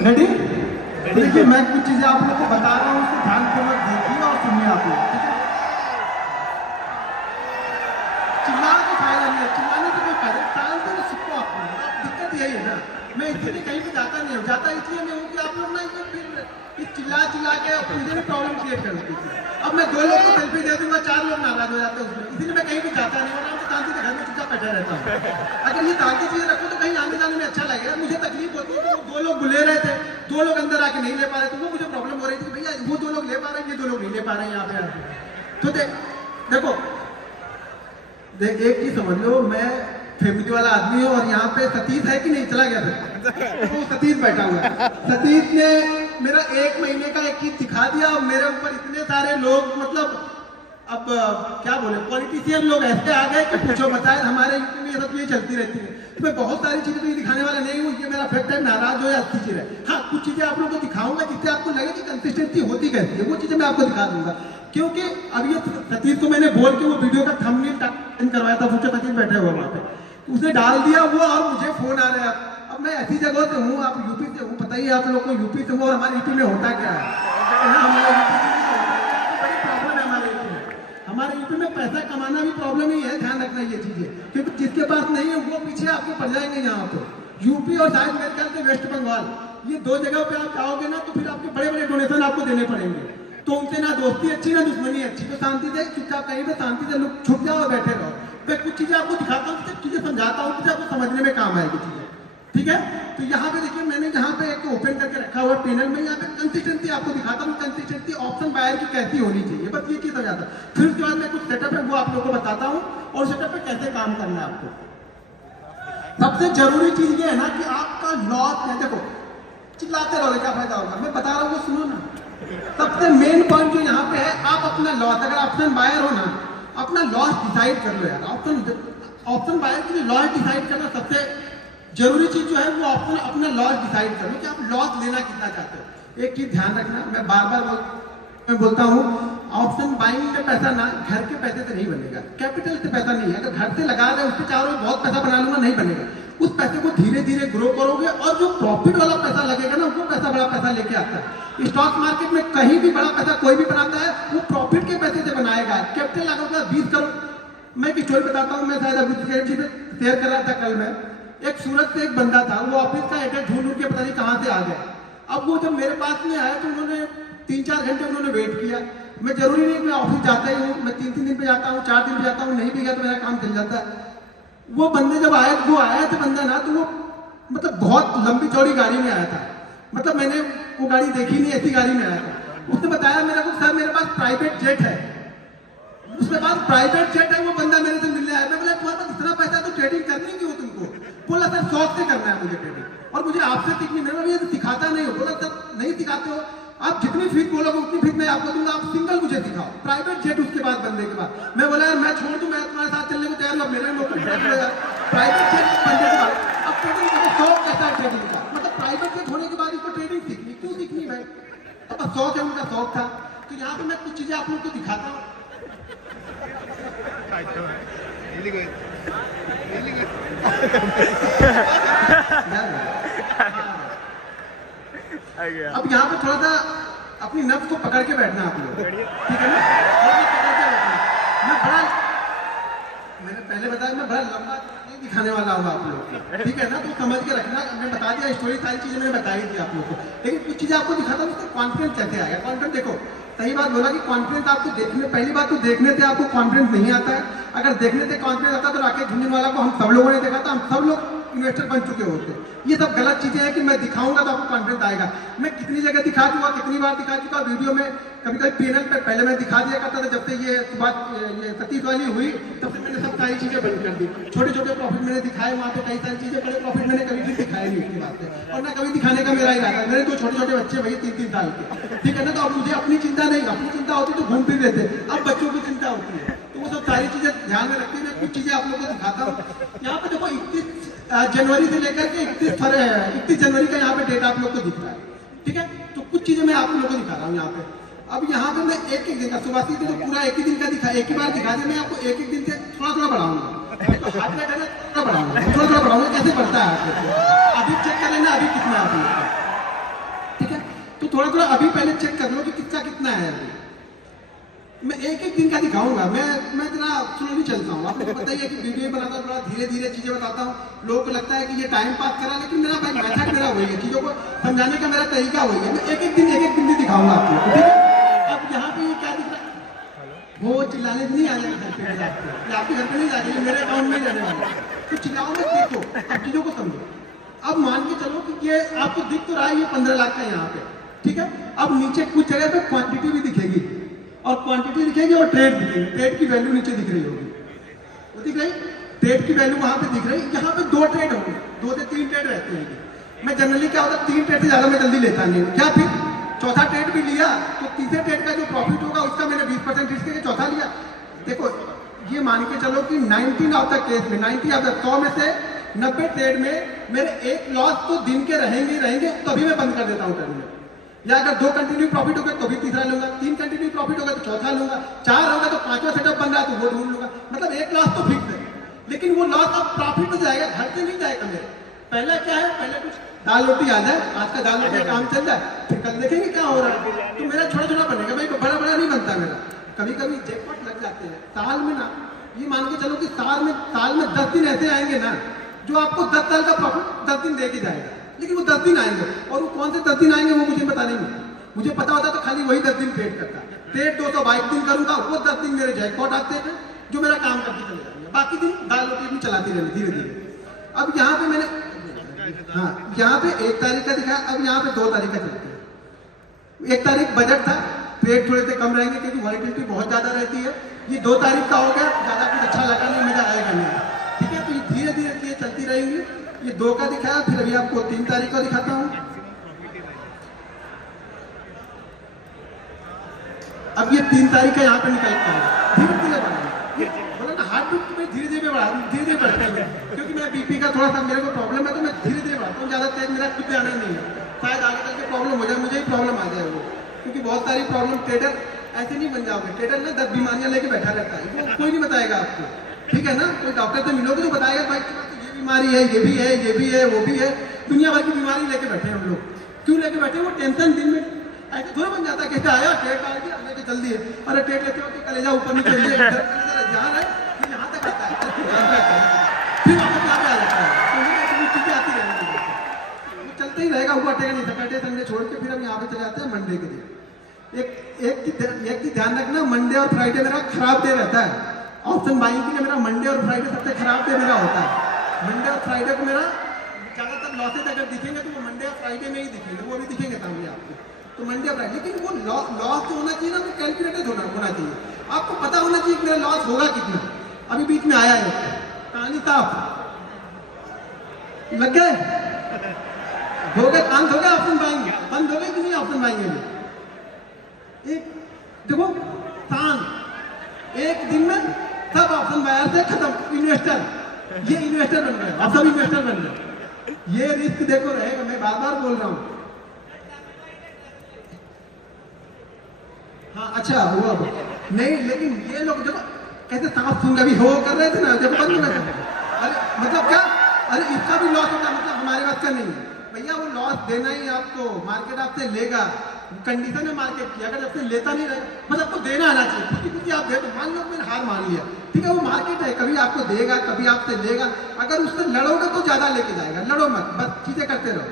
Ready? देखिए मैं कुछ चीजें आप लोग को बता रहा हूँ, उसको ध्यानपूर्वक देखिए और सुनिए आप लोग, ठीक है? चिल्लाने का फायदा नहीं है, चिल्लाने से कोई फायदा नहीं, टालते तो सबको आप दिक्कत यही है ना। मैं इसलिए कहीं भी जाता नहीं हूँ, जाता इसलिए मैं हूँ कि आप लोग ना फिर चिल्ला के मुझे भी प्रॉब्लम क्रिएट कर देती है। अब मैं 2 लोग को सेल्फी दे दूंगा, 4 लोग नाराज हो जाते हैं उसमें, इसलिए मैं कहीं भी जाता नहीं हूँ, आराम से शांति से घर में चुपचाप बैठा रहता हूँ। अगर ये ताकि चीजें रखो तो कहीं आने जाने में अच्छा लगेगा। मुझे तकलीफ होती है कि 2 लोग बुले रहे थे, 2 लोग अंदर आके नहीं ले पा रहे थे, वो मुझे प्रॉब्लम हो रही थी भैया वो 2 लोग ले पा रहे हैं, ये 2 लोग नहीं ले पा रहे हैं यहाँ पे आके। तो देखो एक चीज समझ लो, मैं फैमिली वाला आदमी हूँ और यहाँ पे सतीश है कि नहीं, चला गया फिर तो सतीश बैठा हुआ है। सतीश ने मेरा 1 महीने का एक चीज दिखा दिया और मेरे ऊपर इतने सारे लोग, मतलब अब क्या बोले, पॉलिटिशियन लोग ऐसे आ गए कि पूछो बताए। हमारे यूपी में ये सब चीजें चलती रहती है, तो मैं बहुत सारी चीजें तो दिखाने वाला नहीं हूँ, ये मेरा फैक्ट है, नाराज हो या अच्छी चीज है। हाँ कुछ चीजें आप लोगों को दिखाऊंगा जिससे आपको लगे कि कंसिस्टेंसी होती कैसी है, वो चीजें मैं आपको दिखा दूंगा। क्योंकि अब ये सतीश को मैंने बोल के वो वीडियो का थंबनेल करवाया था, सोचा सतीश बैठे हुआ वहां पे, उसने डाल दिया वो, और मुझे फोन आ रहा है। अब मैं ऐसी जगह से हूँ, आप यूपी से हूँ, पता ही है आप लोग को यूपी से हूँ, और हमारे यूपी में होता क्या है, बड़ी प्रॉब्लम है हमारे यूपी में। हमारे यूपी में पैसा कमाना भी प्रॉब्लम ही है, ध्यान रखना ये चीजें, क्योंकि जिसके पास नहीं है वो पीछे आपके पड़ जाएंगे। यहाँ पे यूपी और शायद मेरे ख्याल से वेस्ट बंगाल, ये 2 जगह पे आप जाओगे ना तो फिर आपके बड़े बड़े डोनेशन आपको देने पड़ेंगे। तो उनसे ना दोस्ती अच्छी ना दुश्मनी अच्छी, तो शांति से चुपचाप कहीं पे शांति से लोग छुप जाओ और बैठे रहो। मैं कुछ चीजें आपको दिखाता हूँ, चीजें समझाता हूँ, चीजें आपको समझने में काम आएगी चीजें, ठीक है? तो यहाँ पे देखिए मैंने यहाँ पे एक ओपन करके रखा हुआ पैनल में, यहाँ पे कंसिस्टेंसी आपको दिखाता हूँ, कंसिस्टेंसी ऑप्शन बायर की कैसी होनी चाहिए, बस ये चीज समझाता हूँ। फिर उसके बाद मैं कुछ सेटअप है वो आप लोग को बताता हूँ, और सेटअप पे कैसे काम करना है आपको। सबसे जरूरी चीज ये है ना कि आपका लॉस है, देखो चिल्लाते रहोगे क्या फायदा होगा, मैं बता रहा हूँ वो सुनो ना। सबसे मेन पॉइंट जो यहाँ पे है, आप अपना लॉस, अगर ऑप्शन बायर हो ना, अपना लॉस डिसाइड कर लो यार। ऑप्शन बायर के लिए लॉस डिसाइड करना सबसे जरूरी चीज जो है, वो ऑप्शन अपना लॉस डिसाइड कर लो कि आप लॉस लेना कितना चाहते हो। एक चीज ध्यान रखना, मैं बार बार बोलता हूँ, ऑप्शन बाइंग का पैसा ना घर के पैसे से नहीं बनेगा, कैपिटल से पैसा नहीं है। अगर घर से लगा रहे उससे चाह रहे बहुत पैसा बना लूंगा, नहीं बनेगा। उस पैसे को धीरे धीरे ग्रो करोगे, और जो प्रॉफिट वाला पैसा लगेगा ना, वो पैसा बड़ा पैसा लेके आता है। स्टॉक मार्केट में कहीं भी बड़ा पैसा कोई भी बनाता है, वो प्रॉफिट के पैसे से बनाएगा। कैपिटल लगा 20 करोड़। मैं एक स्टोरी बताता हूँ, मैं शायद अभी शेयर कर रहा था कल में। एक सूरत से एक बंदा था, वो ऑफिस का एड्रेस ढूंढ के पता नहीं कहाँ से आ गया। अब वो जब मेरे पास में आया तो उन्होंने 3-4 घंटे उन्होंने वेट किया। मैं जरूरी नहीं मैं ऑफिस जाता ही हूँ, मैं 3-3 दिन पे जाता हूँ, 4 दिन पे जाता हूँ, नहीं भी गया तो मेरा काम चल जाता है। वो बंदे जब आया, वो आया था बंदा ना, तो वो मतलब बहुत लंबी चौड़ी गाड़ी में आया था, मतलब मैंने वो गाड़ी देखी नहीं, ऐसी गाड़ी में आया था। उसने बताया मेरे को, सर मेरे पास प्राइवेट जेट है। उसके पास प्राइवेट जेट है, वो बंदा मेरे से मिलने आया। मैं बोला तुम्हारे पास इतना पैसा तो ट्रेडिंग करनी क्यों तुमको? बोला सर शौक से करना है मुझे ट्रेडिंग, और मुझे आपसे सीखनी। मैंने ये तो सिखाता नहीं हो। बोला सर नहीं सिखाते हो, आप जितनी फीस बोलोगे उतनी फीस मैं आपको दूंगा, आप सिंगल मुझे सिखाओ प्राइवेट जेट। उसके बाद बंदे के बाद मैं बोला यार मैं छोड़ दूं, मैं तुम्हारे साथ चलने को तैयार हूँ, मेरे लोग प्राइवेट जेट बंदे के बाद। अब ट्रेडिंग का शौक कैसा है ट्रेडिंग का, मतलब प्राइवेट जेट होने के बाद इसको ट्रेडिंग सीखनी, क्यों सीखनी भाई? अब शौक है, उनका शौक था। तो यहाँ पे मैं कुछ चीजें आप लोग को दिखाता हूँ। अब यहाँ पे थोड़ा सा अपनी नफ्स को पकड़ के बैठना आप लोग, ठीक है ना? मैं बड़ा, मैंने पहले बताया मैं बड़ा लंबा नहीं दिखाने वाला हूँ आप लोग को, ठीक है ना? तो समझ के रखना। मैं बता दिया स्टोरी, सारी चीजें मैंने बताई थी आप लोग को, लेकिन कुछ चीजें आपको दिखाता हूँ, उसका कॉन्फिडेंस कैसे आएगा। कॉन्फिडेंस देखो, सही बात बोला कि कॉन्फिडेंस आपको देखने, पहली बात तो देखने से आपको कॉन्फिडेंस नहीं आता है। अगर देखने से कॉन्फिडेंस आता तो राकेश झुंझुनवाला को हम सब लोगों ने देखा था, हम सब लोग इन्वेस्टर बन चुके होते। ये सब गलत चीजें हैं कि मैं दिखाऊंगा तो आपको कॉन्फिडेंस आएगा। मैं कितनी जगह दिखा चुका, कितनी बार दिखा चुका वीडियो में, कभी कभी पैनल पे पहले मैं दिखा दिया करता था। जब से ये ये सतीश वाली हुई तब से मैंने सब सारी चीजें बंद कर दी। छोटे छोटे प्रॉफिट मैंने दिखाए वहाँ पे, कई सारी चीजें, बड़े प्रॉफिट मैंने कभी भी दिखाए नहीं उसकी बात है, और ना कभी दिखाने का मेरा इरादा। मेरे 2 छोटे छोटे बच्चे भैया 3-3 साल के, ठीक है ना? तो अब मुझे अपनी चिंता नहीं, अपनी चिंता होती तो घूम फिर लेते, अब बच्चों की चिंता होती है। तो वो सब सारी चीजें ध्यान में रखती है। मैं कुछ चीजें आप लोगों को दिखाता हूँ। यहाँ पे देखो 31 जनवरी से लेकर के 31 जनवरी का यहाँ पे डेट आप लोग को दिख रहा है, ठीक है? तो कुछ चीजें मैं आप लोगों को दिखा रहा हूँ यहाँ पे। अब यहाँ पे मैं एक दिन का, सुबह से तो पूरा एक ही दिन का दिखा, एक ही बार दिखा दिया। मैं आपको एक दिन से थोड़ा थोड़ा बढ़ाऊंगा, तो हाथ में थोड़ा बढ़ाऊंगा, थोड़ा थोड़ा बढ़ाऊंगा। कैसे बढ़ता है अभी चेक कर लेना, अभी कितना है। थोड़ा थोड़ा अभी पहले चेक कर लो कि किसका कितना है अभी। मैं एक एक दिन का दिखाऊंगा, मैं इतना स्लोली चलता हूँ, आपको पता ही है कि वीडियो बनाता हूँ, थोड़ा धीरे धीरे चीजें बताता हूँ। लोगों को लगता है कि ये टाइम पास करा, लेकिन मेरा भाई मेथड मेरा वही है, चीजों को समझाने का मेरा तरीका वही है। मैं एक एक दिन भी दिखाऊंगा आपको, ठीक है। अब यहाँ पे ये क्या दिख रहा है, वो चिल्लाने नहीं आ जाएगा आपके घर पे नहीं जाएगी, मेरे अकाउंट में जाने वाला, तो चिल्लाओ मत, देखो अब चीजों को समझो। अब मान के चलो कि ये आपको दिख तो रहा है, ये 15 लाख का यहाँ पे, ठीक है। अब नीचे कुछ जगह पे क्वांटिटी भी दिखेगी, और क्वांटिटी दिखेगी और ट्रेड दिखेगी, ट्रेड की वैल्यू नीचे दिख रही होगी, वो दिख रही, ट्रेड की वैल्यू वहां पे दिख रही। यहाँ पे 2 ट्रेड होंगे, 2 से 3 ट्रेड रहते हैं। मैं जनरली क्या होता है, 3 ट्रेड से ज्यादा मैं जल्दी लेता नहीं हूँ। क्या फिर चौथा ट्रेड भी लिया तो तीसरे ट्रेड का जो प्रॉफिट होगा उसका मैंने 20% रिस्क करके चौथा लिया। देखो ये मान के चलो कि 90 ऑफ द केस में, 90 ऑफ द 100 में से 90 ट्रेड में मेरे एक लॉस तो दिन के रहेंगे, तभी मैं बंद कर देता हूँ ट्रेड में। या अगर 2 कंटिन्यू प्रॉफिट हो गए तो भी तीसरा लूंगा, 3 कंटिन्यू प्रॉफिट हो गए तो चौथा लूंगा, 4 होगा तो 5वां सेटअप बन रहा है तो वो ढूंढ लूंगा। मतलब एक लॉस तो फिक्स है, लेकिन वो लॉस अब प्रॉफिट हो जाएगा, घर से नहीं जाएगा मेरे। पहला क्या है, पहले कुछ दाल रोटी आ जाए, आज का दाल रोटी काम चल जाए, फिर कल देखेंगे क्या हो रहा है। तो मेरा छोटा छोटा बनेगा भाई, बड़ा बड़ा नहीं बनता मेरा। कभी कभी जैकपॉट लग जाते हैं साल में ना, ये मान के चलो कि साल में 10 दिन ऐसे आएंगे ना जो आपको 10 साल का प्रॉफिट 10 दिन दे के जाएगा। लेकिन वो 10 दिन आएंगे, और वो कौन से 10 दिन आएंगे वो मुझे पता नहीं। मुझे पता होता तो खाली वही 10 दिन ट्रेड करता। ट्रेड 222 दिन करूंगा, वो 10 दिन मेरे जैकपॉट आते हैं जो मेरा काम करके चले जाएंगे, बाकी दिन दाल रोटी अपनी चलाती रहनी धीरे धीरे। अब यहाँ पे मैंने, हाँ यहाँ पे 1 तारीख का दिखाया, अब यहाँ पे 2 तारीख का चलते हैं। 1 तारीख बजट था, ट्रेड थोड़े से कम रहेंगे क्योंकि वॉलिटिलिटी बहुत ज्यादा रहती है। ये 2 तारीख का हो गया, ज्यादा कुछ अच्छा लगा नहीं, मजा आएगा नहीं, ठीक है। तो ये धीरे धीरे चीजें चलती रहेंगी। ये 2 का दिखाया, फिर अभी आपको 3 तारीख का दिखाता हूँ। अब ये 3 तारीख का यहाँ पे निकल कर धीरे धीरे बढ़ाएंगे, बोला ना हार्ट बीट में धीरे धीरे बढ़ते हैं, क्योंकि मैं बीपी का थोड़ा सा मेरे को प्रॉब्लम है, तो मैं धीरे धीरे बढ़ाता हूँ, ज्यादा तेज मेरा खुद आना नहीं है। शायद आगे चल के प्रॉब्लम हो जाए, मुझे ही प्रॉब्लम आ जाए वो, क्योंकि बहुत सारी प्रॉब्लम, ट्रेडर ऐसे नहीं बन जाओगे। ट्रेडर ना 10 बीमारियां लेके बैठा रहता है, वो कोई नहीं बताएगा आपको, ठीक है ना। कोई डॉक्टर से मिलोगे तो बताएगा भाई ये बीमारी है, ये भी है, ये भी है, वो भी है, दुनिया भर की बीमारी लेके बैठे हैं हम लोग। क्यों लेके बैठे हैं, वो टेंशन दिन में ऐसे थोड़ा बन जाता है। कैसे आया ट्रेड डाल दिया, लेके चल दिए, अरे ट्रेड लेते हो कि कलेजा ऊपर नीचे जहाँ है फिर यहाँ तक आता है, फिर वापस यहाँ पे आ जाता है, तो चीजें आती रहेंगी, वो चलते ही रहेगा, वो हटेगा नहीं। सैटरडे संडे छोड़ के फिर हम यहाँ पे चले जाते हैं मंडे के दिन। एक चीज ध्यान रखना, मंडे और फ्राइडे मेरा खराब डे रहता है। ऑप्शन बाइंग के लिए मेरा मंडे और फ्राइडे सबसे खराब डे मेरा होता है। मंडे और फ्राइडे को मेरा ज्यादातर लॉसेज अगर दिखेंगे तो वो मंडे और फ्राइडे में ही दिखेंगे, वो भी दिखेंगे सामने आपको। तो मंडे और फ्राइडे, लेकिन वो लॉस जो होना चाहिए ना, वो कैलकुलेटेड होना चाहिए। आपको पता होना चाहिए कि मेरा लॉस होगा कितना। अभी बीच में आया है कहानी साफ लग गए, हो गए शांत हो गए, ऑप्शन बाइंग बंद हो गए कि नहीं ऑप्शन बाइंग में। एक देखो शांत, एक दिन में सब ऑप्शन बायर से खत्म। इन्वेस्टर, ये इन्वेस्टर बन गए, आप सब इन्वेस्टर बन गए। ये रिस्क देखो रहेगा, मैं बार बार बोल रहा हूँ। हाँ अच्छा हुआ नहीं, लेकिन ये लोग देखो कैसे सांप सूंघ अभी हो कर रहे थे ना, देखो बंद कर। अरे मतलब क्या, अरे इसका भी लॉस होता, मतलब हमारे पास का नहीं है भैया, वो लॉस देना ही आपको, मार्केट आपसे लेगा, कंडीशन है मार्केट की। अगर आपसे लेता नहीं रहे, मतलब आपको देना आना चाहिए, क्योंकि आप दे, मान लो मैंने हार मान लिया, ठीक है, वो मार्केट है, कभी आपको देगा कभी आपसे लेगा। अगर उससे लड़ोगे तो ज्यादा लेके जाएगा, लड़ो मत, बस चीजें करते रहो,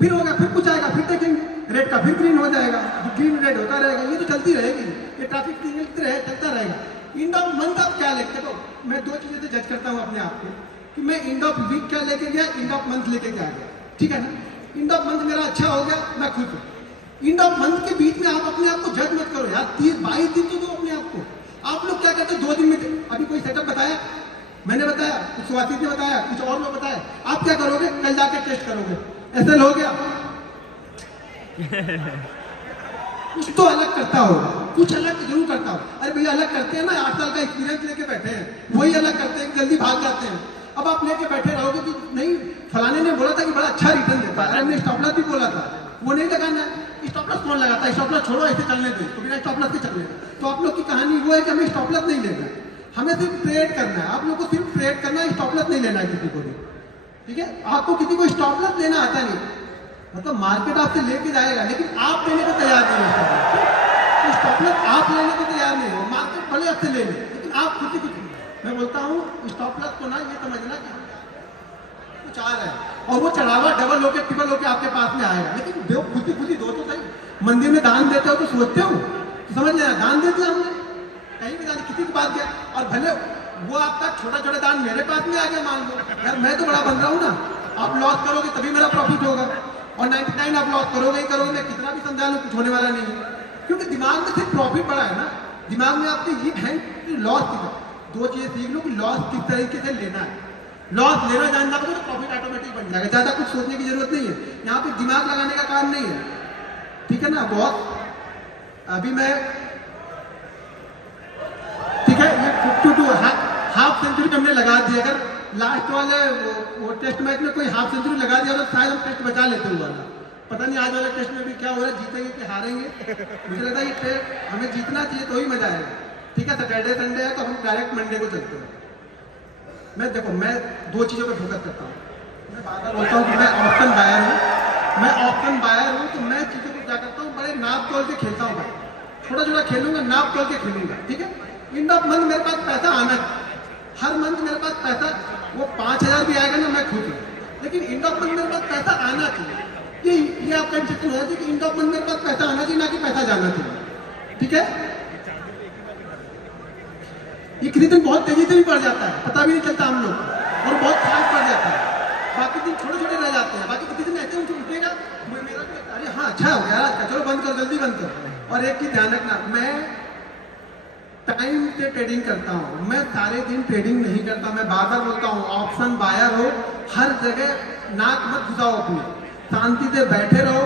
फिर होगा, फिर कुछ आएगा, फिर देखेंगे रेट का, फिर ग्रीन हो जाएगा, ग्रीन रेड होता रहेगा, ये तो चलती रहेगी, ये ट्रैफिक सिग्नल चलता रहेगा। एंड ऑफ मंथ आप क्या लेते हो, मैं 2 चीजें से जज करता हूँ अपने आप को, कि मैं एंड ऑफ वीक क्या लेके गया, एंड ऑफ मंथ लेके क्या गया, ठीक है ना। एंड ऑफ मंथ मेरा अच्छा हो गया, मैं खुश हूँ। एंड ऑफ मंथ के बीच में आप अपने आप को जज मत करो यार, 22 दिन तो दो अपने आप को। आप लोग क्या कहते हैं 2 दिन में, अभी कोई सेटअप बताया, मैंने बताया, कुछ स्वाति ने बताया, कुछ और लोग बताया, आप क्या करोगे, कल जाके टेस्ट करोगे, ऐसे हो गया। कुछ तो अलग करता होगा, कुछ अलग जरूर करता हो। अरे भैया अलग करते हैं ना, 8 साल का एक्सपीरियंस लेके बैठे हैं, वही अलग करते हैं, जल्दी भाग जाते हैं। अब आप लेके बैठे रहोगे कि नहीं फलाने ने बोला था कि बड़ा अच्छा रिटर्न देता है, अरे हमने स्टॉप लॉस भी बोला था, वो नहीं लगाना है। स्टॉप लॉस कौन लगाता है, स्टॉप लॉस छोड़ो, ऐसे चलने दो, तो बिना स्टॉप लॉस के चलने दो। तो आप लोग की कहानी वो है कि हमें स्टॉप लॉस नहीं लेना है, हमें सिर्फ ट्रेड करना है। आप लोग को सिर्फ ट्रेड करना है, स्टॉप लॉस नहीं लेना है किसी को भी, ठीक है। आपको किसी को स्टॉप लॉस लेना आता नहीं, मतलब मार्केट आपसे लेके जाएगा, लेकिन आप देने को तैयार नहीं हो। तो स्टॉप लॉस आप लेने को तैयार नहीं हो, मार्केट भले आपसे ले ले, लेकिन आप खुद ही कुछ। मैं बोलता हूँ स्टॉप लॉस को ना ये समझना कि कुछ आ रहा है और वो चढ़ावा डबल होके ट्रिपल होके आपके पास में आएगा, लेकिन दो खुद ही दो तो सही। मंदिर में दान देते हो तो सोचते हो, समझ लेना दान देते हमने कहीं भी जाने किसी की बात गया, और भले वो आपका छोटा छोटा दान मेरे पास में आ गया, मान लो यार मैं तो बड़ा बन रहा हूँ ना, आप लॉस करोगे तभी मेरा प्रॉफिट होगा, और 99 आप लॉस करोगे ही करोगे, मैं कितना भी समझा लूँ कुछ होने वाला नहीं है, क्योंकि दिमाग में सिर्फ प्रॉफिट बड़ा है ना। दिमाग में आपके ये है कि लॉस की दो चीजें सीख लो कि लॉस किस तरीके से लेना है। लॉस लेना जानना तो प्रॉफिट ऑटोमेटिक बन जाएगा, ज्यादा कुछ सोचने की जरूरत नहीं है, यहाँ पे दिमाग लगाने का काम नहीं है, ठीक है ना बहुत। अभी मैं ठीक है ये 52 हाफ सेंचुरी हमने लगा दी, अगर लास्ट वाले वो टेस्ट मैच में कोई हाफ सेंचुरी लगा दिया तो शायद हम टेस्ट बचा लेते हुआ ना। पता नहीं आज वाले टेस्ट में भी क्या हो रहा है, जीतेंगे कि हारेंगे। मुझे लगता है ये टेस्ट हमें जीतना चाहिए तो ही मजा आएगा, ठीक है। सैटरडे संडे है तो हम डायरेक्ट मंडे को चलते हैं। मैं देखो मैं दो चीज़ों पे फोकस करता हूँ, मैं बार बार बोलता हूँ कि मैं ऑप्शन बायर हूँ, मैं ऑप्शन बायर हूँ, तो मैं चीज़ों को क्या करता हूँ बड़े नाप तोल के खेलता हूँ भाई, छोटा छोटा खेलूंगा नाप तोल के खेलूंगा, ठीक है। एंड ऑफ मंथ मेरे पास पैसा आना है, हर मंथ मेरे पास पैसा वो 5000 भी आएगा ना मैं खुद हूँ, लेकिन एंड ऑफ मंथ मेरे पास पैसा आना चाहिए। ये आपका इंस्ट्रक्शन होना चाहिए कि एंड ऑफ मंथ मेरे पास पैसा आना चाहिए, ना कि पैसा जाना चाहिए, ठीक है। ये किसी दिन बहुत तेजी से भी बढ़ जाता है, पता भी नहीं चलता हम लोग, और बहुत फास्ट बढ़ जाता है, बाकी दिन छोटे छोटे रह जाते हैं, बाकी किसी दिन ऐसे उठेगा मेरा अरे हाँ अच्छा हो गया आज, चलो बंद करो जल्दी बंद करो। और एक चीज ध्यान रखना, मैं टाइम से ट्रेडिंग करता हूँ, मैं सारे दिन ट्रेडिंग नहीं करता, मैं बार बार बोलता हूँ ऑप्शन बायर हो, हर जगह नाक मत घुसाओ अपनी, शांति से बैठे रहो,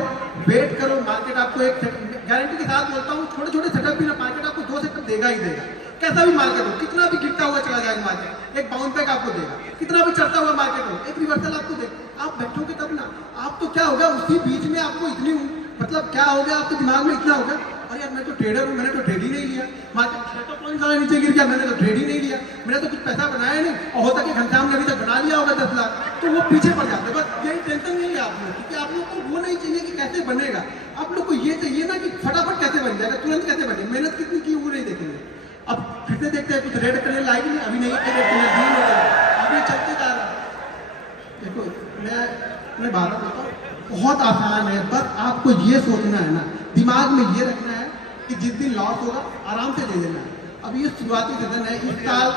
वेट करो, मार्केट आपको एक गारंटी के साथ बोलता हूँ छोटे छोटे सेटअप भी ना मार्केट आपको 2 सेटअप देगा ही देगा, कैसा भी मार्केट हो, कितना भी गिरता हुआ चला जाएगा मार्केट, एक बाउंस बैक आपको देगा, कितना भी चढ़ता हुआ मार्केट हो एक रिवर्सल आपको देगा। आप बैठोगे तब ना, आप तो क्या होगा उसी बीच में आपको इतनी मतलब क्या हो गया आपके दिमाग में इतना होगा, अरे यार मैं तो ट्रेडर हूँ, मैंने तो ट्रेड ही नहीं लिया, मार्केट 600 पॉइंट सारा नीचे गिर गया, मैंने तो ट्रेड ही नहीं लिया, मैंने तो कुछ पैसा बनाया नहीं, और होता कि घंटाम ने अभी तक बना लिया होगा 10 लाख, तो वो पीछे पड़ जाते हैं। बस यही टेंशन नहीं है आप लोग, क्योंकि आप लोग को वो नहीं चाहिए कि कैसे बनेगा, आप लोग को ये चाहिए ना कि फटाफट कैसे बन जाएगा, तुरंत कैसे बने, मेहनत कितनी की वो नहीं देखेंगे। अब फिर से देखते हैं कुछ रेड कलर लाइट नहीं, अभी नहीं रेड कलर ग्रीन हो गया, अभी चलते जा रहा है। देखो मैं बात करता हूँ, बहुत आसान है, बस आपको ये सोचना है ना, दिमाग में ये रखना है कि जिस दिन लॉस होगा आराम से ले लेना है। अब ये शुरुआती सीजन है, इस साल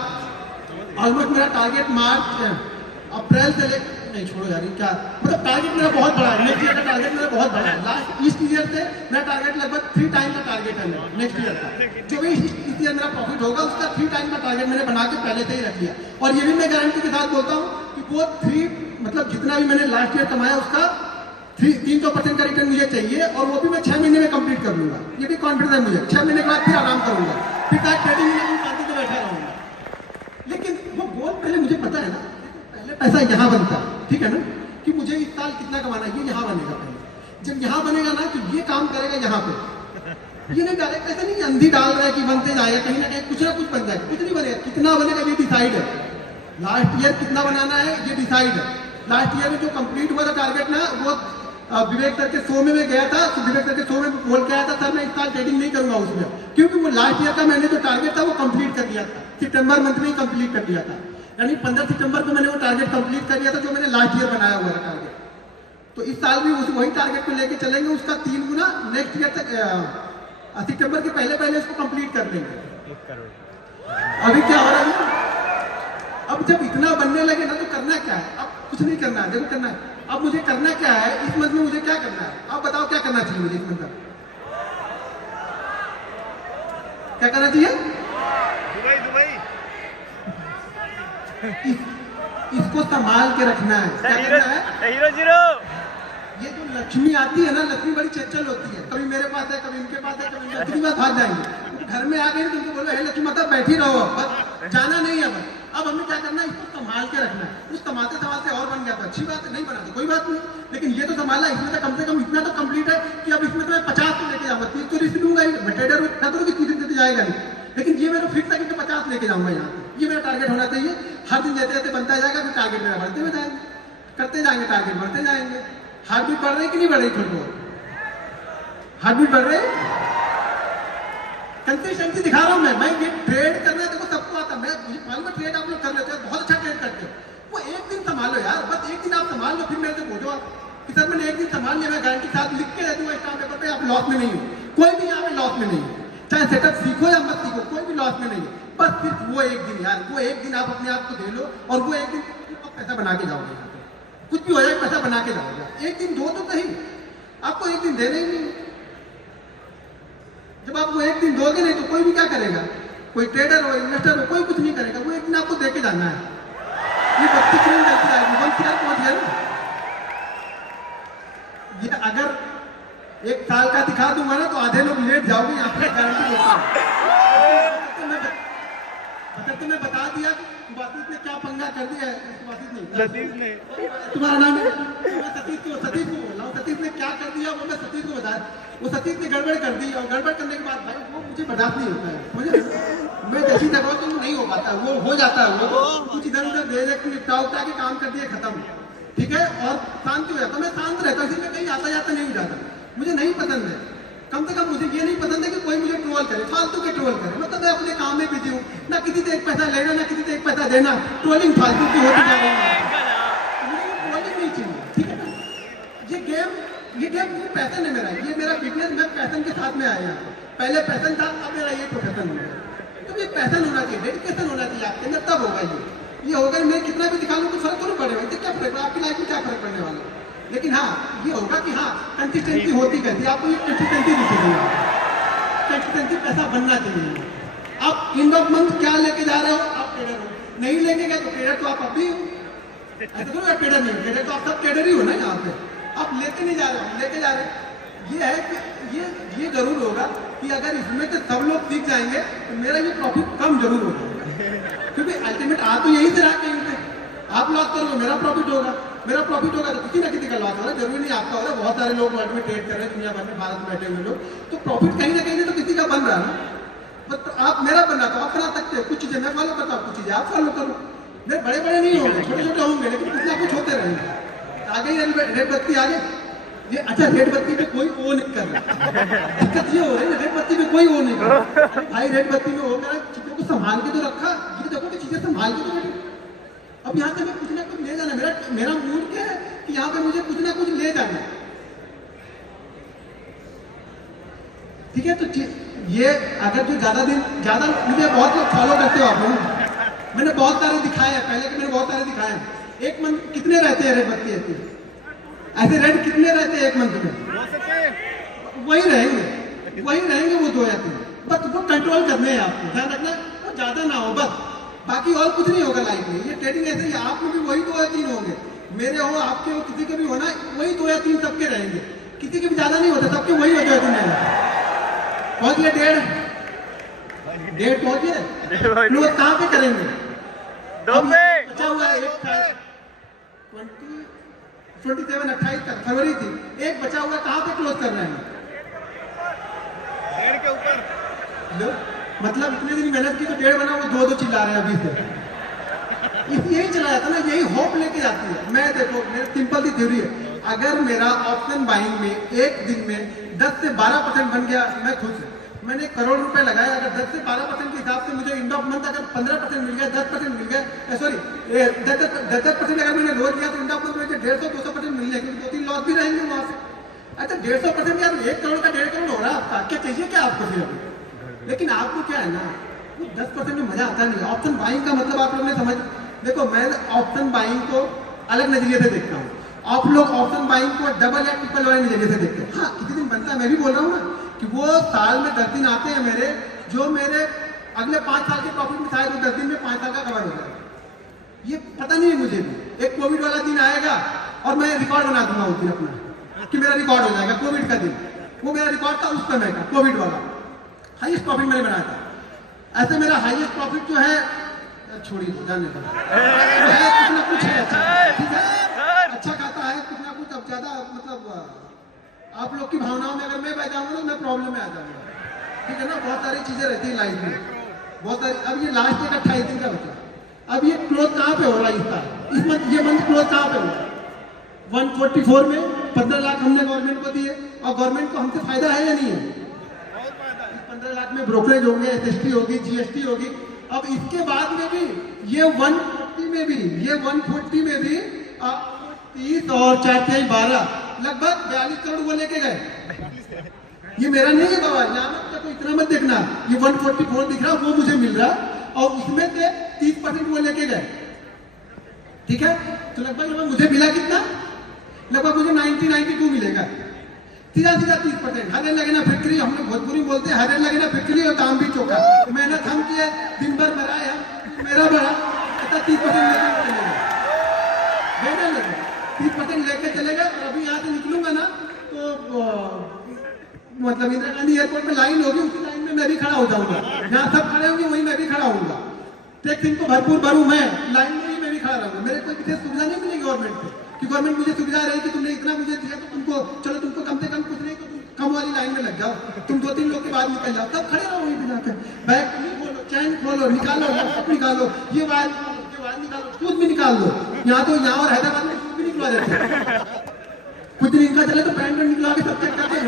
ऑलमोस्ट मेरा टारगेट मार्च अप्रैल से ले नहीं छोड़ो यार क्या मतलब टारगेट मेरा बहुत बड़ा है, नेक्स्ट ईयर का टारगेट मेरा बहुत बड़ा है, लास्ट इस ईयर से मेरा टारगेट लगभग 3 टाइम का टारगेट है मेरा नेक्स्ट ईयर का, जो भी इस ईयर मेरा प्रॉफिट होगा उसका 3 टाइम का टारगेट मैंने बना के पहले से ही रख लिया। और ये भी मैं गारंटी के साथ बोलता हूँ कि वो 3 मतलब जितना भी मैंने लास्ट ईयर कमाया उसका 300% का रिटर्न मुझे चाहिए, और वो भी मैं 6 महीने में कंप्लीट कर लूंगा, ये भी कॉन्फिडेंस है मुझे। 6 महीने के बाद फिर आराम करूंगा, फिर तक ट्रेडिंग में शांति से बैठा रहूंगा। लेकिन वो गोल पहले मुझे पता है ना, पहले पैसा यहाँ बनता है, ठीक है ना, कि मुझे इस साल कितना कमाना है, ये यहाँ बनेगा पहले। जब यहाँ बनेगा ना कि ये काम करेगा यहाँ पे, ये नहीं डायरेक्ट ऐसे नहीं अंधी डाल रहा है कि बनते जाएगा, कहीं ना कहीं कुछ ना कुछ बन जाएगा, कुछ नहीं बनेगा, कितना बनेगा ये डिसाइड है। लास्ट ईयर कितना बनाना है ये डिसाइड है। लास्ट ईयर में जो कंप्लीट हुआ था टारगेट ना, वो विवेक सर के शो में मैं गया था, तो विवेक सर के शो में बोल के आया था सर मैं इस साल ट्रेडिंग नहीं करूंगा उसमें, क्योंकि वो लास्ट ईयर का मैंने जो टारगेट था वो कंप्लीट कर दिया था, सितंबर मंथ में ही कंप्लीट कर दिया था, यानी 15 सितंबर को मैंने वो टारगेट कंप्लीट कर दिया था जो मैंने लास्ट ईयर बनाया हुआ था टारगेट। तो इस साल भी वही टारगेट को लेके चलेंगे, उसका 3 गुना नेक्स्ट ईयर तक सितंबर के पहले इसको कंप्लीट कर लेंगे। अभी क्या हो रहा है, अब जब इतना बनने लगे ना तो करना क्या है, अब कुछ नहीं करना है, देखो करना है, अब मुझे करना क्या है इस मंथ में, मुझे क्या करना है, आप बताओ क्या करना चाहिए मुझे इस मंथ में, क्या करना चाहिए? दुबई इसको संभाल के रखना है, क्या करना है? हीरो ये जो लक्ष्मी आती है ना, लक्ष्मी बड़ी चंचल होती है, कभी मेरे पास है कभी इनके पास है, कभी लक्ष्मी बात भाग जाएंगे, घर में आ गए तो उनको बोलो हे लक्ष्मी माता बैठी रहो, बस जाना नहीं है। अब हमें क्या करना है, इसको संभाल के रखना है। उस संभालते और बन गया तो अच्छी बात है, नहीं बना तो कोई बात नहीं, लेकिन ये तो संभाला, इसमें तो कम से कम इतना तो कंप्लीट है कि अब इसमें तो मैं 50 तो लेके जाऊंगा, 30 तो रिस्क लूंगा ही, मैं ट्रेडर हूँ ना, तो किसी दिन तो जाएगा नहीं, लेकिन ये मेरा फिक्स है कि 50 लेके जाऊंगा यहाँ पे, ये मेरा टारगेट होना चाहिए। हर दिन जैसे जैसे बनता जाएगा फिर टारगेट मेरा बढ़ते हुए जाएंगे, करते जाएंगे, टारगेट बढ़ते जाएंगे, हार्ट बीट बढ़ रही कि नहीं बढ़ रही? थोड़ी बहुत हार्ट बीट बढ़ रही। कंसिस्टेंसी दिखा रहा हूं मैं ये ट्रेड करना देखो सबको आता है। मैं मुझे मालूम है ट्रेड आप लोग कर लेते हो, बहुत अच्छा ट्रेड करते हो। वो एक दिन संभालो यार, बस एक दिन आप संभाल लो, फिर मेरे से पूछो आप कि सर मैंने एक दिन संभाल लिया, मैं गारंटी के साथ लिख के दे दूंगा स्टाम्प पेपर पे, आप लॉस में नहीं हो। कोई भी यहाँ पे लॉस में नहीं है, चाहे सेटअप सीखो या मत सीखो, कोई भी लॉस में नहीं है। बस सिर्फ वो एक दिन यार, वो एक दिन आप अपने आप को दे लो और वो एक दिन आप पैसा बना के जाओगे। कुछ भी हो जाए पैसा बना के जाओगे। एक दिन दो तो सही, आपको एक दिन देना ही नहीं। जब आप वो एक दिन दोगे नहीं तो कोई भी क्या करेगा? कोई ट्रेडर हो, इन्वेस्टर हो, कोई कुछ नहीं करेगा। वो एक दिन आपको देके जाना है। ये बत्ती क्यों चलती है? पहुंच गया ना। ये अगर एक साल का दिखा दूंगा ना तो आधे लोग लेट जाओगे यहाँ पे, गारंटी देता हूं। मैं बता दिया सुभाषित ने क्या पंगा कर दिया है। सुभाषित नहीं, तुम्हारा नाम है? सतीश को बोल रहा हूँ। सतीश ने क्या कर दिया वो मैं सतीश को बताया। वो सतीश ने गड़बड़ कर दी और गड़बड़ करने के बाद भाई वो मुझे बर्दाश्त नहीं होता है। मुझे मैं जैसी दबाओ तो नहीं हो पाता, वो हो जाता है। वो कुछ इधर उधर दे दे निपटा उठा के काम कर दिए, खत्म, ठीक है। और शांति हो जाता, मैं शांत रहता हूँ, इसलिए कहीं आता जाता नहीं हो जाता। मुझे नहीं पसंद है, कम से कम मुझे ये नहीं पसंद है कि कोई मुझे ट्रोल करे, फालतू के ट्रोल करे। मतलब मैं अपने काम में बिजी हूँ, ना किसी से एक पैसा लेना ना किसी से एक पैसा देना। ट्रोलिंग फालतू की होती जा रही है, मुझे ट्रोलिंग नहीं चाहिए, ठीक है ना। ये गेम पैशन है मेरा, ये मेरा बिजनेस, मैं पैशन के साथ में आया। पहले पैशन था, अब मेरा ये प्रोफेशन हो गया। तो ये पैशन होना चाहिए, डेडिकेशन होना चाहिए आपके अंदर, तब होगा ये होगा। मैं कितना भी दिखा लूँ कुछ फर्क थोड़ा पड़ेगा, इससे क्या फर्क, आपकी लाइफ में क्या फर्क पड़ने वाला है। लेकिन हाँ ये होगा कि हाँ कंसिस्टेंसी होती करती है, आपको ये कंसिस्टेंसी दिखेगी। कंसिस्टेंसी पैसा बनना चाहिए। आप एंड ऑफ मंथ क्या लेके जा रहे हो? आप ट्रेडर हो, नहीं लेके गए तो ट्रेडर तो आप अभी हो। ऐसा थोड़ा ट्रेडर नहीं हो, ट्रेडर तो आप सब ट्रेडर ही हो ना। यहाँ पे आप लेके नहीं जा रहे हो, लेके जा रहे हैं। ये है कि ये जरूर होगा कि अगर इसमें से सब लोग सीख जाएंगे तो मेरा ये प्रॉफिट कम जरूर होगा, क्योंकि अल्टीमेट आ तो यही से रहा कहीं पे। आप लॉस करोगे मेरा प्रॉफिट होगा, मेरा प्रॉफिट होगा तो किसी ना किसी का लॉस होगा। जरूरी नहीं आपका होगा, बहुत सारे लोग वर्ल्ड में ट्रेड कर रहे हैं, दुनिया भर में, भारत में बैठे हुए लोग, तो प्रॉफिट कहीं ना कहीं तो किसी का बन रहा है ना। बट आप मेरा बन रहा तो आप बना सकते हो। कुछ चीजें मैं फॉलो करता हूँ, कुछ चीजें आप फॉलो करो। मेरे बड़े बड़े नहीं होंगे, छोटे छोटे होंगे, लेकिन कुछ ना कुछ होते रहेंगे। आगे ही रेड बत्ती आ गई ये, अच्छा रेड बत्ती पे कोई वो नहीं कर रहा। दिक्कत ये हो रही है, रेड बत्ती पे कोई वो नहीं कर रहा। भाई रेड बत्ती में हो मेरा चीजों को संभाल के तो रखा, ये देखो कि चीजें संभाल के तो रखी। अब यहाँ से मैं कुछ ना कुछ ले जाना, मेरा मूड क्या है कि यहाँ पे मुझे कुछ ना कुछ ले जाना, ठीक है। तो ये अगर जो ज्यादा मुझे बहुत लोग फॉलो करते हो आप लोग, मैंने बहुत सारे दिखाए हैं पहले के, मैंने बहुत सारे दिखाए हैं। एक मंथ कितने रहते हैं रेड बत्ती ऐसे रेड कितने रहते हैं एक मंथ में? वही रहेंगे वो 2 या 3, बस वो कंट्रोल करने हैं आपको, ध्यान रखना वो ज्यादा ना हो बस, बाकी और कुछ नहीं होगा लाइफ में। ये ट्रेडिंग ऐसे ही, आप में भी वही 2 या 3 होंगे, मेरे हो आपके हो किसी के भी होना, वही 2 या 3 सबके रहेंगे, किसी के भी ज्यादा नहीं होता, सबके वही होते हैं। पहुंच गए 1.5 पहुंच गए। लोग कहाँ पे करेंगे? बचा हुआ है 27-28 तक फरवरी थी, एक बचा हुआ, कहाँ पे क्लोज कर रहे हैं? 1.5 के ऊपर। मतलब इतने दिन मेहनत की तो 1.5 बना, वो 2 चिल्ला रहे हैं अभी से। यही चला जाता ना, यही होप लेके जाती है। मैं देखो मेरी सिंपल सी थ्योरी है, अगर मेरा ऑप्शन बाइंग में एक दिन में 10 से 12% बन गया, मैं खुश हूँ। मैंने 1 करोड़ रुपए लगाया, अगर 10 से 12% के हिसाब से मुझे एंड ऑफ मंथ अगर 15% मिल गया, 10% मिल गया, सॉरी 10% अगर मैंने लोन किया तो एंड ऑफ मंथ मुझे 150-200% मिल जाएगी, 2-3 लॉस भी रहेंगे वहां से। अच्छा 150% यार 1 करोड़ का 1.5 करोड़ हो रहा है आपका, क्या चाहिए क्या आपको फिर? लेकिन आपको क्या है ना, वो 10% में मजा आता नहीं। ऑप्शन बाइंग का मतलब आप लोग ने समझ, देखो मैं ऑप्शन बाइंग को अलग नजरिए से देखता हूँ, आप लोग ऑप्शन बाइंग को डबल या ट्रिपल वाले नजरिए से देखते हैं। हाँ किसी दिन बनता है, मैं भी बोल रहा हूँ ना कि वो साल में 10 दिन आते हैं मेरे, जो मेरे अगले 5 साल के प्रॉफिट में शायद 10 दिन में 5 साल का कवर हो जाए। ये पता नहीं है मुझे भी। एक कोविड वाला दिन आएगा और मैं रिकॉर्ड बना दूंगा उस दिन अपना, कि मेरा रिकॉर्ड हो जाएगा कोविड का दिन। वो मेरा रिकॉर्ड था उस समय का, कोविड वाला हाईएस्ट प्रॉफिट मैंने बनाया था। ऐसे मेरा हाईएस्ट प्रॉफिट जो है, छोड़िए जाने दो, कुछ ना कुछ है, ठीक है, अच्छा खाता है कुछ ना कुछ। अब ज्यादा मतलब आप लोग की भावनाओं में अगर मैं बह जाऊंगा ना, मैं प्रॉब्लम में आ जाऊंगा, ठीक है ना। बहुत सारी चीजें रहती है लाइफ में, बहुत सारी। अब ये लास्ट एक 28 दिन का बचा, अब ये क्लोज कहाँ पे हो रहा है इस साल, इस मंथ, ये मंथ क्लोज कहाँ पे हो रहा है? 144 में 15 लाख हमने गवर्नमेंट को दिए और गवर्नमेंट को हमसे फायदा है या नहीं है? 15 लाख में ब्रोकरेज होंगे, एसएसटी होगी, जीएसटी होगी। अब इसके बाद में भी ये 140 में भी 30 और 4×12 लगभग 42 करोड़ वो लेके गए। ये मेरा नहीं है बाबा, यहाँ मत तो इतना मत देखना, ये 144 दिख रहा वो मुझे मिल रहा और उसमें से 30% वो लेके गए। ठीक है, तो लगभग मुझे मिला कितना? लगभग मुझे 92 मिलेगा। सीधा 30%। हरे लगे ना फिक्री, हम लोग भोजपुरी बोलते हैं, हरे लगे ना फिक्री और काम भी चौका। मेहनत हम किए, दिन भर मराए हम, मेरा बड़ा 30% लेके चलेगा, 30% लेके चलेगा। और अभी यहाँ से निकलूंगा ना तो मतलब इंदिरा गांधी एयरपोर्ट में लाइन होगी, उसी लाइन में मैं भी खड़ा हो जाऊंगा। जहाँ सब खड़े होंगे वहीं मैं भी खड़ा होऊंगा। टैक्स इनको भरपूर भरूं, मैं लाइन में ही मैं भी खड़ा रहूंगा। मेरे कोई विशेष सुविधा नहीं मिलेगी गवर्नमेंट से कि गवर्नमेंट मुझे सुविधा रही कि तुमने इतना मुझे दिया तो तुमको चलो तुमको कम से कम कुछ नहीं तो तुम कम वाली लाइन में लग जाओ, तुम 2-3 लोग के बाद निकल जाओ, तब खड़े रहो वहीं पे जाकर। बैग खोलो, चैन खोलो, निकालो, लैपटॉप निकालो, ये वायर निकालो, सूद भी निकाल दो। यहाँ तो यहाँ और हैदराबाद में सूद भी निकलवा देते हैं। कुछ दिन इनका चले तो पैंट निकलवा के सब चेक करते हैं।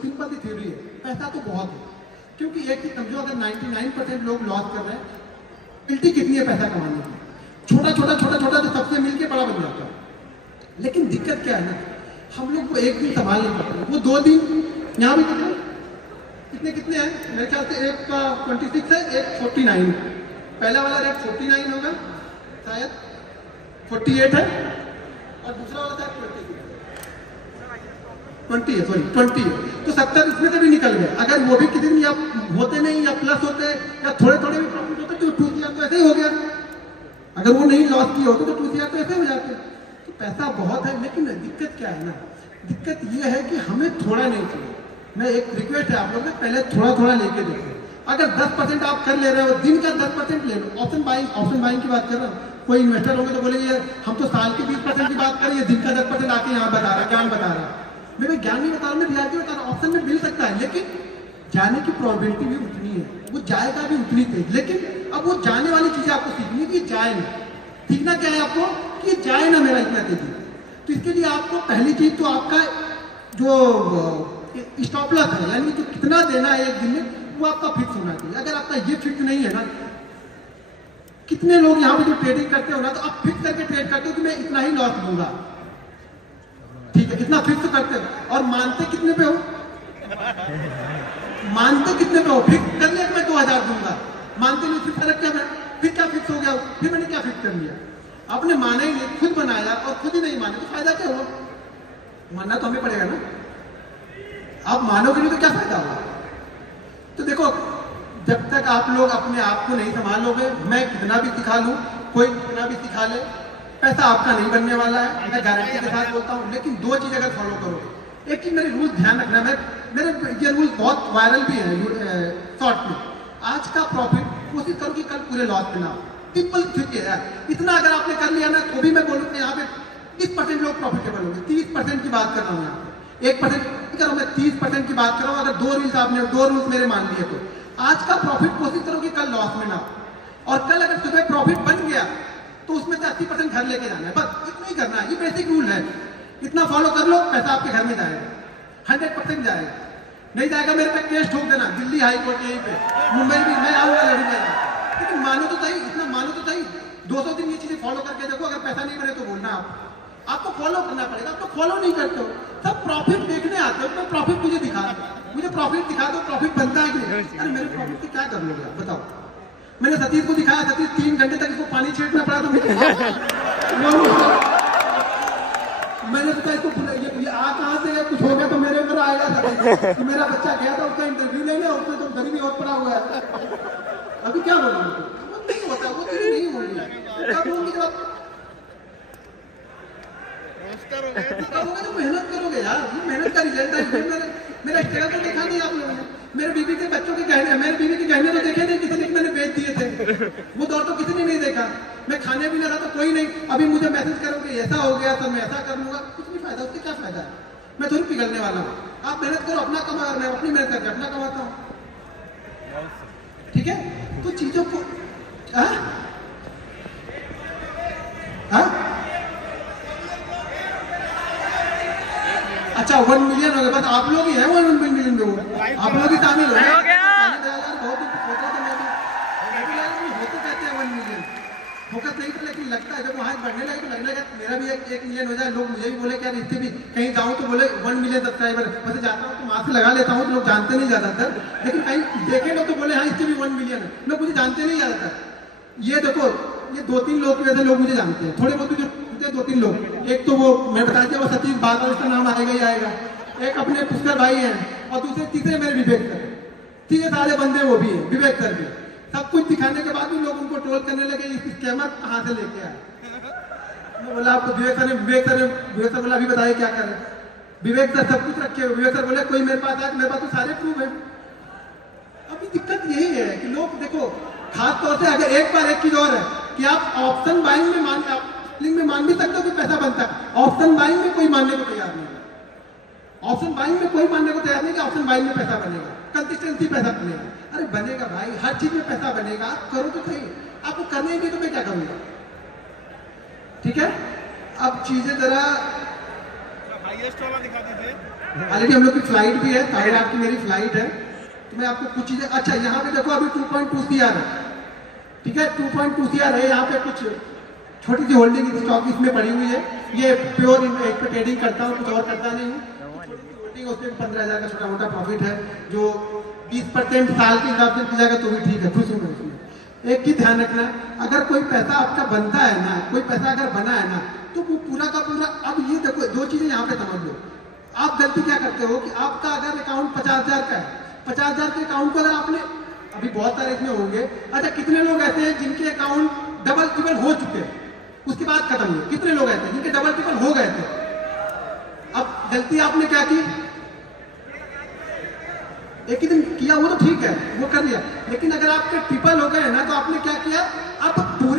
सिंपल सी थ्योरी है, पैसा तो बहुत है। क्योंकि एक चीज समझो, अगर 99% लोग लॉस कर रहे हैं, गिल्टी कितनी है पैसा कमाने की? छोटा छोटा तो सबसे मिलके बड़ा बन जाता है। लेकिन दिक्कत क्या है ना, हम लोग को एक दिन संभाल नहीं पाते, वो 2 दिन। यहाँ भी कितने हैं मेरे ख्याल से, एक का 26 है, एक 49। पहला वाला रेट 49 होगा शायद, 48 है और दूसरा वाला शायद 20 है, सॉरी 20 है। तो 70 इसमें से भी निकल गए। अगर वो भी किसी दिन या होते नहीं या प्लस होते या थोड़े थोड़े भी प्रॉफिट होते तो 2 CR तो ऐसे ही हो गया। अगर वो नहीं लॉस किए होते तो 2 CR तो ऐसे हो जाते। तो पैसा बहुत है, लेकिन दिक्कत क्या है ना, दिक्कत ये है कि हमें थोड़ा नहीं चाहिए। मैं एक रिक्वेस्ट है आप लोग में, पहले थोड़ा लेके देखो। अगर 10% आप कर ले रहे हो, दिन का 10% ले लो। ऑप्शन बाइंग की बात कर रहा हूँ। कोई इन्वेस्टर होंगे तो बोलेंगे हम तो साल के 20% की बात करें, दिन का 10% आके यहाँ बता रहा, ज्ञान बता रहा। मैं ज्ञान नहीं बता रहा, मैं रियलिटी बता रहा हूँ। ऑप्शन में मिल सकता है, लेकिन जाने की प्रोबेबिलिटी भी उतनी है, वो जाएगा भी उतनी तेज। लेकिन अब वो जाने वाली चीजें आपको सीखनी है कि जाए ना। सीखना क्या है आपको कि जाए ना मेरा इतना तेजी। तो इसके लिए आपको पहली चीज तो आपका जो स्टॉप लॉस है, यानी जो कितना देना है एक दिन में, वो आपका फिक्स होना चाहिए। अगर आपका ये फिक्स नहीं है ना, कितने लोग यहाँ पे जो ट्रेडिंग करते हो ना, तो आप फिक्स करके ट्रेड करते हो कि मैं इतना ही लॉस लूंगा, ठीक है, इतना फिक्स करते हो। और मानते कितने पे हो? मानते कितने पे हो? फिक्स कर लिया कि मैं 2000 दूंगा, मानते नहीं, फिर फर्क क्या है? फिर क्या फिक्स हो गया? फिर मैंने क्या फिक्स कर लिया? आपने माना ही नहीं, खुद बनाया और खुद ही नहीं माना, तो फायदा क्या हुआ? मानना तो हमें पड़ेगा ना। आप मानोगे नहीं तो क्या फायदा होगा? तो देखो, जब तक आप लोग अपने आप को नहीं संभालोगे, मैं कितना भी सिखा लूं, कोई कितना भी सिखा ले, पैसा आपका नहीं बनने वाला है, मैं गारंटी के साथ बोलता हूं। लेकिन 2 चीज अगर फॉलो करोगे, एक चीज मेरे रूल ध्यान रखना, मेरे ये रूल बहुत वायरल भी है शॉर्ट में। आज का प्रॉफिट कोशिश करो कि कल पूरे लॉस में ना हो। सिंपल ठीक है यार, इतना अगर आपने कर लिया ना, तो भी मैं बोलूँ यहाँ पे 30% लोग प्रॉफिटेबल होंगे। 30% की बात कर रहा हूँ यहाँ पे, 1% करो, मैं 30% की बात कर रहा हूँ। अगर 2 रूल्स मेरे मान लिए तो आज का प्रॉफिट कोशिश करो कि कल लॉस में ना हो। और कल अगर सुबह प्रॉफिट बन गया तो उसमें से 80% घर लेके जाना है, बस इतना ही करना है। ये बेसिक रूल है, इतना फॉलो कर लो, पैसा आपके घर में जाएगा, 100% जाएगा। नहीं जाएगा मेरे पे केस ठोक देना, दिल्ली हाई कोर्ट यहीं पे, मुंबई भी मैं आऊंगा, लड़ूंगा। लेकिन मानो तो सही, इतना मानो तो सही, 200 दिन ये चीजें फॉलो करके देखो। अगर पैसा नहीं बने तो बोलना, आपको फॉलो करना पड़ेगा। आप तो फॉलो नहीं करते हो, सब प्रॉफिट देखने आते हो। मैं प्रॉफिट मुझे दिखा दो, मुझे प्रॉफिट दिखा दो, प्रॉफिट बनता है कि नहीं? अरे मेरे प्रॉफिट से क्या कर लोगे आप बताओ? मैंने सतीश को दिखाया, सतीश 3 घंटे तक इसको पानी छींटना पड़ा, तो मैंने सोचा इसको ये आ कहाँ से है, कुछ हो गया तो मेरे ऊपर आएगा। तो मेरा बच्चा गया था, उसका इंटरव्यू लेने, उसमें तो गरीबी और पड़ा हुआ है। अभी क्या बोलूँ? वो नहीं होता, वो चीज नहीं होगी। क्या बोलूँगी जब करोगे तो मेहनत करोगे यार, ये मेहनत का रिजल्ट है। मेरा स्ट्रगल तो देखा नहीं आप लोगों ने। मेरे बीवी के बच्चों के गहने, मेरे बीवी के गहने तो देखे नहीं, किसी ने मैंने बेच दिए थे, वो दौर तो किसी ने नहीं देखा। मैं खाने भी ना रहा तो कोई नहीं, अभी मुझे मैसेज करोगे ऐसा हो गया तो मैं ऐसा कर लूंगा, कुछ नहीं फायदा, उससे क्या फायदा है? मैं थोड़ी पिघलने वाला हूँ। आप मेहनत करो, अपना कमा, मैं अपनी मेहनत करके अपना कमाता हूँ, ठीक है? तो चीजों को अच्छा 1 मिलियन हो गया, बस आप लोग ही हैं 1 मिलियन में, वो आप लोग ही शामिल हो गए। बहुत सोचा था मैं भी यार होते कहते हैं 1 मिलियन, फोकस नहीं था, लेकिन लगता है जब वहाँ बढ़ने लगे तो लगने लगा मेरा भी 1 मिलियन हो जाए। लोग मुझे भी बोले कि यार इससे भी कहीं जाऊँ तो बोले 1 मिलियन सब्सक्राइबर, वैसे जाता हूँ तो मास्क लगा लेता हूँ तो लोग जानते नहीं ज़्यादातर, लेकिन कहीं देखे लोग तो बोले हाँ इससे भी 1 मिलियन है, लोग मुझे जानते नहीं ज़्यादातर। ये देखो ये 2-3 लोग की वजह से लोग मुझे जानते हैं, थोड़े बहुत जो 2-3 लोग। एक तो वो मैं बता दिया वो सतीश बादल, इसका नाम आएगा ही आएगा, एक अपने पुष्कर भाई हैं, और दूसरे तीसरे मेरे विवेक सर, तीसरे सारे बंदे वो भी हैं, विवेक सर भी। सब कुछ दिखाने के बाद भी लोग उनको ट्रोल करने लगे, इस स्कैमर कहाँ से लेके आए। मैं बोला आपको विवेक सर बोला अभी बताइए क्या करें। विवेक सर सब कुछ रखे हुए, विवेक सर बोले कोई मेरे पास आए, मेरे पास तो सारे प्रूफ है। अभी दिक्कत यही है कि लोग देखो, खास तौर से अगर एक बार एक चीज और है कि आप ऑप्शन बाइंग में मान भी सकते हो कि पैसा बनता है, ऑप्शन बाइंग में कोई मानने को तैयार नहीं है। ऑप्शन बाइंग में कोई मानने को तैयार नहीं कि ऑप्शन बाइंग में पैसा बनेगा, कंसिस्टेंसी पैसा बनेगा। अरे बनेगा भाई, हर चीज में पैसा बनेगा, आप करो तो सही, आपको करने ही नहीं तो मैं क्या करूंगा। ठीक है, अब चीजें जरा हाईएस्ट वाला दिखा दीजिए। ऑलरेडी हम लोग की फ्लाइट भी है, 8:30 की मेरी फ्लाइट है, तो मैं आपको कुछ चीजें, अच्छा यहाँ पे देखो अभी 2.2 CR है, ठीक है 2.2 CR है। यहाँ पे कुछ छोटी सी होल्डिंग स्टॉक इसमें पड़ी हुई है, ये प्योर एक पे ट्रेडिंग करता हूँ, कुछ और करता नहीं हूँ। होल्डिंग उसमें 15,000 का छोटा मोटा प्रॉफिट है, जो 20% साल के हिसाब से जाएगा तो भी ठीक है, खुश हूँ मैं उसमें। एक ही ध्यान रखना, अगर कोई पैसा आपका बनता है ना, कोई पैसा अगर बना है ना, तो वो पूरा का पूरा, अब ये देखो 2 चीजें यहाँ पे समझ लो। आप गलती क्या करते हो कि आपका अगर अकाउंट 50,000 का है, 50,000 के अकाउंट को अगर आपने, अभी बहुत सारे इसमें होंगे, अच्छा कितने लोग ऐसे हैं जिनके अकाउंट डबल ट्रिपल हो चुके हैं, उसके बाद खत्म हुए, कितने लोग ऐसे हैं जिनके डबल ट्रिपल हो गए थे। अब गलती आपने क्या की, एक ही दिन किया वो तो ठीक है, वो कर लिया, लेकिन अगर आपके ट्रिपल हो गए ना तो आपने क्या किया, अब पूरे